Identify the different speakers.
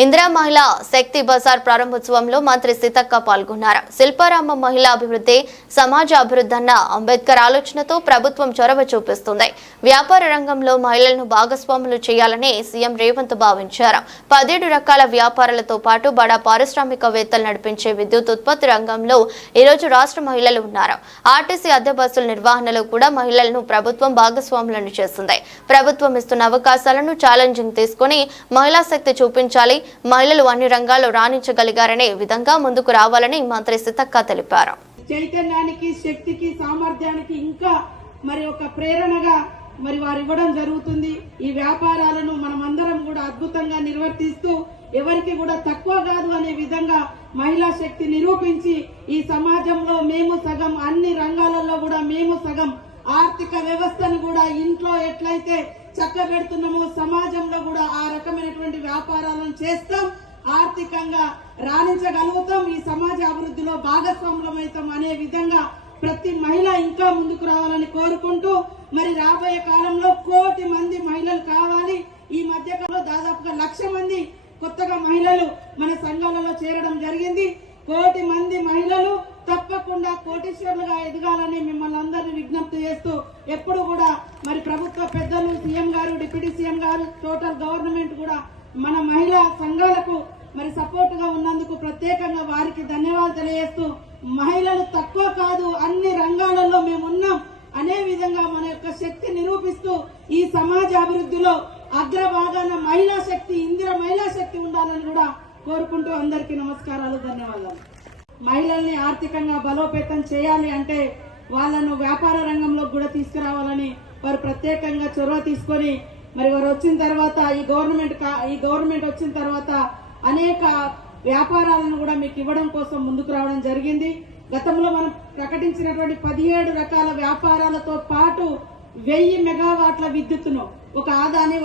Speaker 1: ఇందిరా మహిళా శక్తి బజార్ ప్రారంభోత్సవంలో మంత్రి సీతక్క పాల్గొన్నారు. శిల్పారామ మహిళా అభివృద్ధి సమాజ అభివృద్ధి అన్న అంబేద్కర్ ఆలోచనతో ప్రభుత్వం చొరవ చూపిస్తుంది. వ్యాపార రంగంలో మహిళలను భాగస్వాములు చేయాలని సీఎం రేవంత్ భావించారు. పదిహేడు రకాల వ్యాపారాలతో పాటు బడా పారిశ్రామికవేత్తలు నడిపించే విద్యుత్ ఉత్పత్తి రంగంలో ఈరోజు రాష్ట్ర మహిళలు ఉన్నారు. ఆర్టీసీ అద్దె బస్సుల నిర్వహణలో కూడా మహిళలను ప్రభుత్వం భాగస్వాములను చేస్తుంది. ప్రభుత్వం ఇస్తున్న అవకాశాలను ఛాలెంజింగ్ తీసుకుని మహిళా శక్తి చూపించాలి మహిళలు అన్ని రంగాల్లో రాణించగలిగారనే విధంగా ముందుకు రావాలని మంత్రి సీతక్క తెలిపారు.
Speaker 2: చైతన్యానికి శక్తికి సామర్థ్యానికి ఇంకా మరి ఒక ప్రేరణగా మరి వారు ఇవ్వడం జరుగుతుంది. ఈ వ్యాపారాలను మనమందరం కూడా అద్భుతంగా నిర్వర్తిస్తూ ఎవరికి కూడా తక్కువ కాదు అనే విధంగా మహిళా శక్తి నిరూపించి ఈ సమాజంలో మేము సగం అన్ని రంగాలలో కూడా మేము సగం ఆర్థిక వ్యవస్థను కూడా ఇంట్లో ఎట్లయితే చక్కబెడుతున్నామో సమాజంలో కూడా చేస్తాం ఆర్థికంగా రాణించగలుగుతాం ఈ సమాజ అభివృద్ధిలో భాగస్వాములమవుతాం అనే విధంగా ప్రతి మహిళ ఇంకా ముందుకు రావాలని కోరుకుంటూ మరి రాబోయే కాలంలో కోటి మంది మహిళలు కావాలి. ఈ మధ్య కాలంలో దాదాపుగా లక్ష మంది కొత్తగా మహిళలు మన సంఘాలలో చేరడం జరిగింది. కోటి మంది మహిళలు తప్పకుండా కోటీశ్వరులుగా ఎదగాలని మిమ్మల్ని అందరినీ విజ్ఞప్తి చేస్తూ ఎప్పుడు కూడా మరి ప్రభుత్వ పెద్దలు సీఎం గారు డిప్యూటీ సీఎం గారు టోటల్ గవర్నమెంట్ కూడా మన మహిళా సంఘాలకు మరి సపోర్ట్గా ఉన్నందుకు ప్రత్యేకంగా వారికి ధన్యవాదాలు తెలియజేస్తూ మహిళలు తక్కువ కాదు అన్ని రంగాలలో మేము ఉన్నాం అనే విధంగా మన యొక్క శక్తి నిరూపిస్తూ ఈ సమాజ అభివృద్ధిలో అగ్రభాగాన మహిళా శక్తి ఇందిర మహిళా శక్తి ఉండాలని కూడా కోరుకుంటూ అందరికీ నమస్కారాలు ధన్యవాదాలు. మహిళల్ని ఆర్థికంగా బలోపేతం చేయాలి అంటే వాళ్ళను వ్యాపార రంగంలో కూడా తీసుకురావాలని వారు ప్రత్యేకంగా చొరవ తీసుకొని మరి వారు వచ్చిన తర్వాత ఈ గవర్నమెంట్ ఈ గవర్నమెంట్ వచ్చిన తర్వాత అనేక వ్యాపారాలను కూడా మీకు ఇవ్వడం కోసం ముందుకు రావడం జరిగింది. గతంలో మనం ప్రకటించినటువంటి పదిహేడు రకాల వ్యాపారాలతో పాటు వెయ్యి మెగావాట్ల విద్యుత్తును ఒక ఆదాని